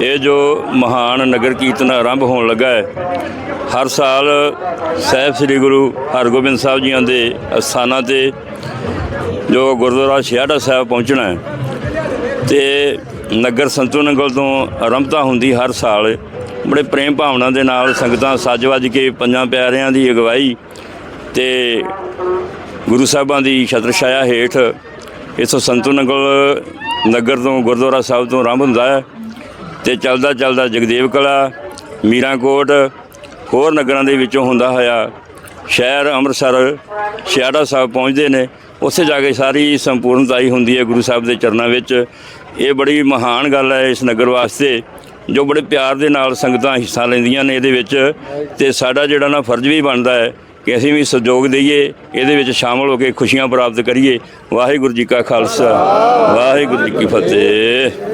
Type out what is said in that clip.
ਇਹ ਜੋ ਮਹਾਨ ਨਗਰ ਕੀਰਤਨ ਆਰੰਭ ਹੋਣ ਲੱਗਾ ਹੈ, ਹਰ ਸਾਲ ਸਾਹਿਬ ਸ੍ਰੀ ਗੁਰੂ ਹਰਗੋਬਿੰਦ ਸਾਹਿਬ ਜੀਆਂ ਦੇ ਅਸਥਾਨਾਂ ਤੇ ਜੋ ਗੁਰਦੁਆਰਾ ਛਿਆੜਾ ਸਾਹਿਬ ਪਹੁੰਚਣਾ ਹੈ ਤੇ ਨਗਰ ਸੰਤੂ ਨਗਰ ਤੋਂ ਆਰੰਭਤਾ ਹੁੰਦੀ ਹਰ ਸਾਲ, ਬੜੇ ਪ੍ਰੇਮ ਭਾਵਨਾ ਦੇ ਨਾਲ ਸੰਗਤਾਂ ਸੱਜ ਵੱਜ ਕੇ ਪੰਜਾਂ ਪਿਆਰਿਆਂ ਦੀ ਅਗਵਾਈ ਤੇ ਗੁਰੂ ਸਾਹਿਬਾਂ ਦੀ ਛਤਰ ਛਾਇਆ ਹੇਠ ਇਸੋ ਸੰਤੂ ਨਗਰ ਨਗਰ ਤੋਂ ਗੁਰਦੁਆਰਾ ਸਾਹਿਬ ਤੋਂ ਆਰੰਭ ਹੁੰਦਾ ਹੈ। ਤੇ ਚੱਲਦਾ ਚੱਲਦਾ ਜਗਦੇਵ ਕਲਾ, ਮੀਰਾਂਕੋਟ, ਹੋਰ ਨਗਰਾਂ ਦੇ ਵਿੱਚੋਂ ਹੁੰਦਾ ਹੋਇਆ ਸ਼ਹਿਰ ਅੰਮ੍ਰਿਤਸਰ ਛਿਆੜਾ ਸਾਹਿਬ ਪਹੁੰਚਦੇ ਨੇ। ਉੱਥੇ ਜਾ ਕੇ ਸਾਰੀ ਸੰਪੂਰਨਤਾਈ ਹੁੰਦੀ ਹੈ ਗੁਰੂ ਸਾਹਿਬ ਦੇ ਚਰਨਾਂ ਵਿੱਚ। ਇਹ ਬੜੀ ਮਹਾਨ ਗੱਲ ਹੈ ਇਸ ਨਗਰ ਵਾਸਤੇ, ਜੋ ਬੜੇ ਪਿਆਰ ਦੇ ਨਾਲ ਸੰਗਤਾਂ ਹਿੱਸਾ ਲੈਂਦੀਆਂ ਨੇ ਇਹਦੇ ਵਿੱਚ। ਤੇ ਸਾਡਾ ਜਿਹੜਾ ਨਾ ਫਰਜ਼ ਵੀ ਬਣਦਾ ਹੈ ਕਿ ਅਸੀਂ ਵੀ ਸਹਿਯੋਗ ਦਈਏ, ਇਹਦੇ ਵਿੱਚ ਸ਼ਾਮਲ ਹੋ ਕੇ ਖੁਸ਼ੀਆਂ ਪ੍ਰਾਪਤ ਕਰੀਏ। ਵਾਹਿਗੁਰੂ ਜੀ ਕਾ ਖਾਲਸਾ, ਵਾਹਿਗੁਰੂ ਜੀ ਕੀ ਫਤਿਹ।